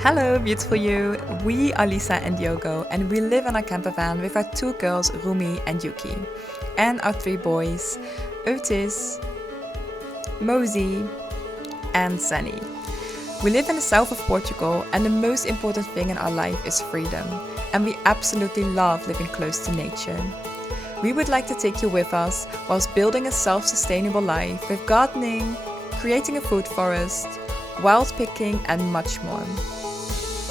Hello, beautiful you! We are Lisa and Diogo, and we live in a camper van with our 2 girls, Rumi and Yuki, and our 3 boys, Otis, Mosey, and Zenny. We live in the south of Portugal, and the most important thing in our life is freedom, and we absolutely love living close to nature. We would like to take you with us whilst building a self-sustainable life with gardening, creating a food forest, wild picking, and much more.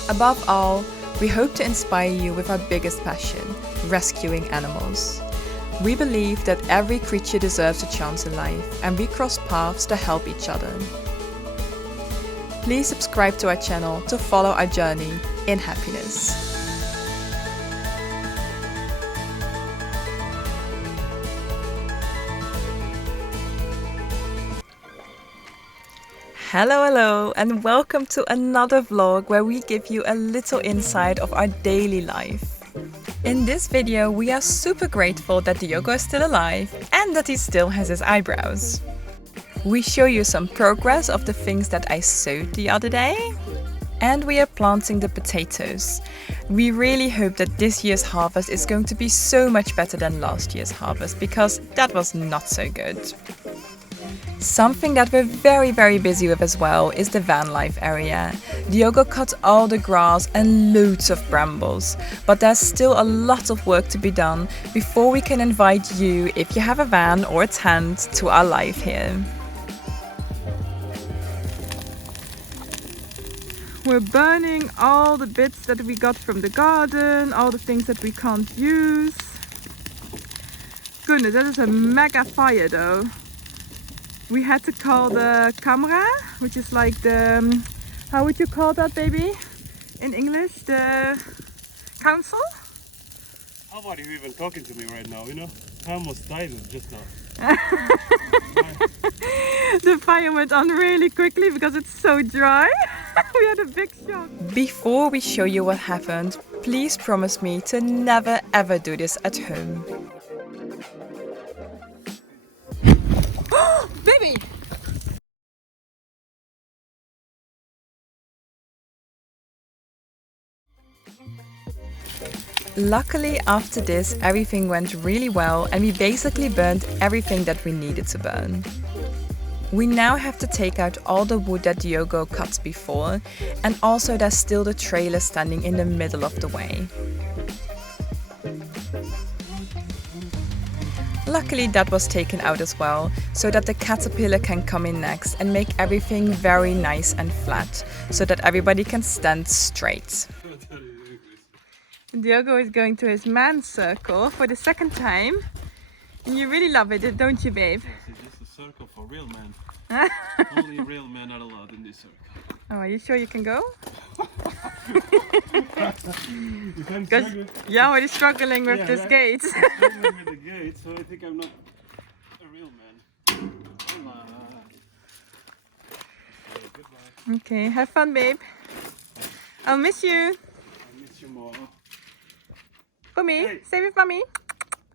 Above all, we hope to inspire you with our biggest passion, rescuing animals. We believe that every creature deserves a chance in life, and we cross paths to help each other. Please subscribe to our channel to follow our journey in happiness. Hello, and welcome to another vlog where we give you a little insight of our daily life. In this video, we are super grateful that Diogo is still alive and that he still has his eyebrows. We show you some progress of the things that I sowed the other day. And we are planting the potatoes. We really hope that this year's harvest is going to be so much better than last year's harvest, because that was not so good. Something that we're very busy with as well is the van life area. Diogo cut all the grass and loads of brambles, but there's still a lot of work to be done before we can invite you, if you have a van or a tent, to our life here. We're burning all the bits that we got from the garden, all the things that we can't use. Goodness, that is a mega fire though. We had to call the camera, which is like the, how would you call that, baby? In English, the council? How are you even talking to me right now, you know? I almost died just now. The fire went on really quickly because it's so dry. We had a big shock. Before we show you what happened, please promise me to never ever do this at home. Baby! Luckily, after this, everything went really well and we basically burned everything that we needed to burn. We now have to take out all the wood that Diogo cut before, and also there's still the trailer standing in the middle of the way. Luckily that was taken out as well, so that the caterpillar can come in next and make everything very nice and flat, so that everybody can stand straight. Diogo is going to his man circle for the second time. And you really love it, don't you, babe? Yes, it's just a circle for real men. Only real men are allowed in this circle. Oh, are you sure you can go? Because you're already struggling with this gate. I'm struggling with the gate, so I think I'm not a real man. Goodbye. Okay, have fun, babe. I'll miss you. I miss you more. Mommy, Hey. stay with mommy.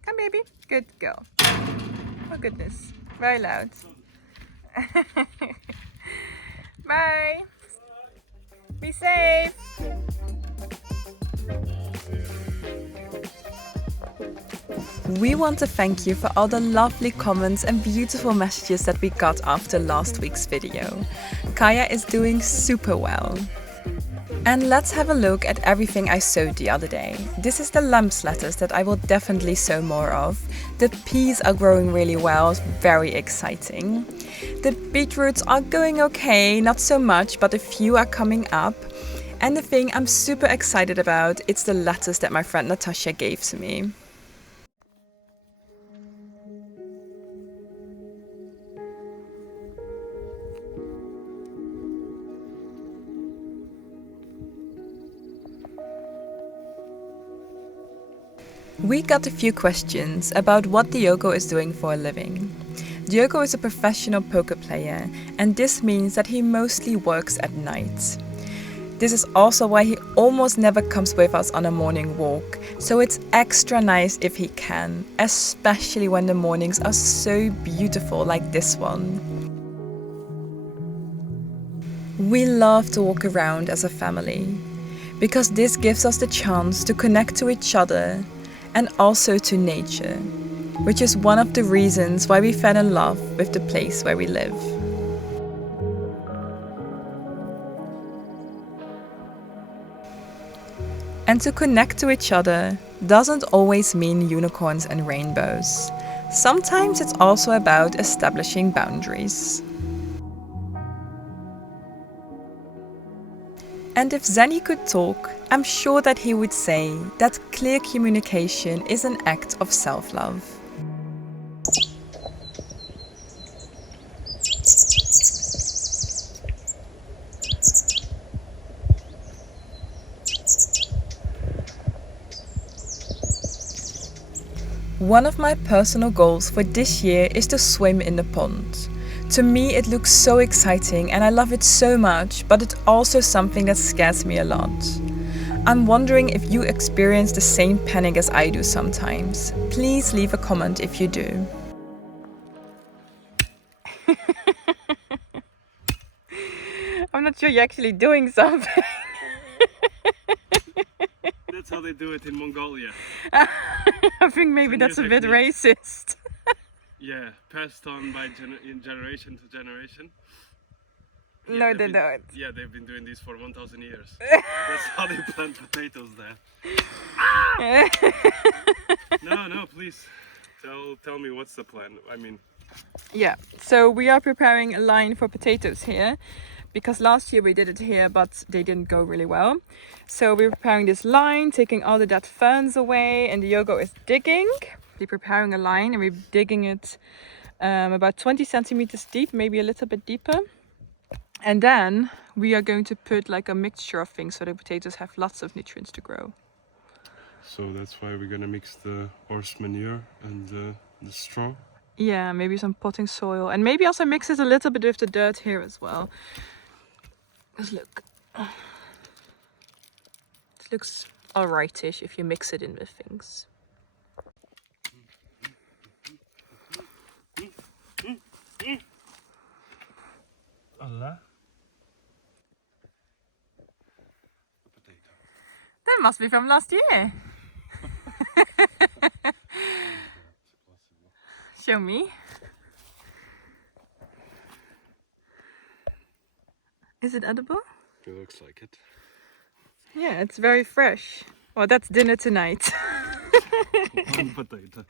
Come, baby. Good girl. Oh goodness, very loud. Bye. Be safe. We want to thank you for all the lovely comments and beautiful messages that we got after last week's video. Kaya is doing super well. And let's have a look at everything I sowed the other day. This is the lamps lettuce that I will definitely sow more of. The peas are growing really well, very exciting. The beetroots are going okay, not so much, but a few are coming up. And the thing I'm super excited about, it's the lettuce that my friend Natasha gave to me. We got a few questions about what Diogo is doing for a living. Diogo is a professional poker player, and this means that he mostly works at night. This is also why he almost never comes with us on a morning walk, so it's extra nice if he can, especially when the mornings are so beautiful like this one. We love to walk around as a family because this gives us the chance to connect to each other and also to nature, which is one of the reasons why we fell in love with the place where we live. And to connect to each other doesn't always mean unicorns and rainbows. Sometimes it's also about establishing boundaries. And if Zenny could talk, I'm sure that he would say that clear communication is an act of self-love. One of my personal goals for this year is to swim in the pond. To me it looks so exciting and I love it so much, but it's also something that scares me a lot. I'm wondering if you experience the same panic as I do sometimes. Please leave a comment if you do. I'm not sure you're actually doing something. That's how they do it in Mongolia. I think maybe that's a bit racist. Yeah, passed on by generation to generation. Yeah, No, they don't. Yeah, they've been doing this for 1,000 years. That's how they plant potatoes there. Ah! No, please. Tell me what's the plan. I mean... Yeah, so we are preparing a line for potatoes here. Because last year we did it here, but they didn't go really well. So we're preparing this line, taking all the dead ferns away, and Diogo is digging. We're preparing a line and we're digging it about 20 centimeters deep, maybe a little bit deeper. And then we are going to put like a mixture of things so the potatoes have lots of nutrients to grow. So that's why we're gonna mix the horse manure and the straw? Yeah, maybe some potting soil, and maybe also mix it a little bit with the dirt here as well. Because look, it looks alrightish if you mix it in with things. Allah. That must be from last year. Show me. Is it edible? It looks like it. Yeah, it's very fresh. Well, that's dinner tonight. One potato.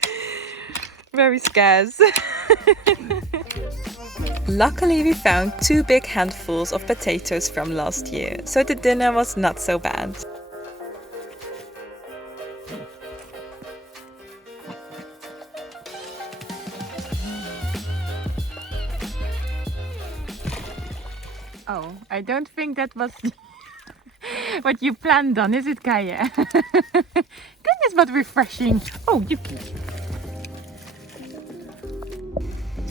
Very scarce. Luckily we found 2 big handfuls of potatoes from last year, so the dinner was not so bad. Oh, I don't think that was what you planned on, is it, Kaya? Goodness, but refreshing. Oh, Yuki.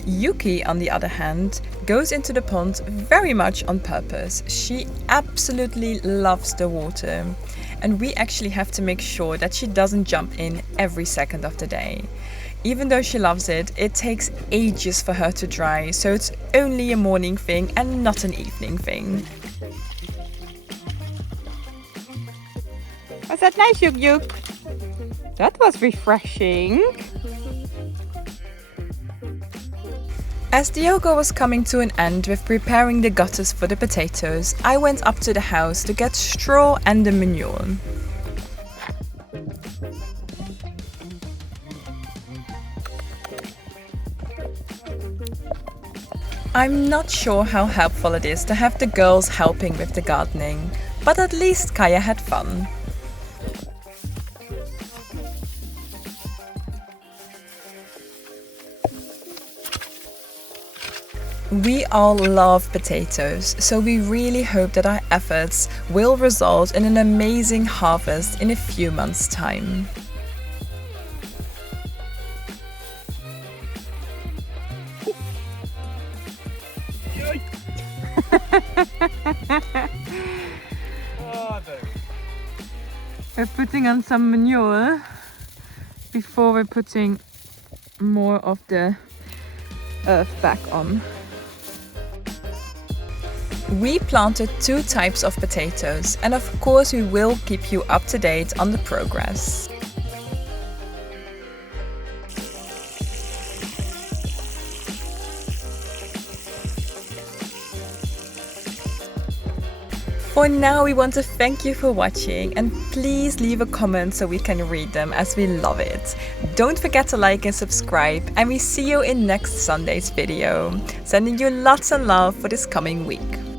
Yuki, on the other hand, goes into the pond very much on purpose. She absolutely loves the water. And we actually have to make sure that she doesn't jump in every second of the day. Even though she loves it, it takes ages for her to dry, so it's only a morning thing and not an evening thing. Was that nice, Yuk Yuk? That was refreshing. As Diogo was coming to an end with preparing the gutters for the potatoes, I went up to the house to get straw and the manure. I'm not sure how helpful it is to have the girls helping with the gardening, but at least Kaya had fun. We all love potatoes, so we really hope that our efforts will result in an amazing harvest in a few months' time. We're putting on some manure before we're putting more of the earth back on. We planted 2 types of potatoes, and of course we will keep you up to date on the progress. For now, we want to thank you for watching, and please leave a comment so we can read them, as we love it. Don't forget to like and subscribe, and we see you in next Sunday's video. Sending you lots of love for this coming week.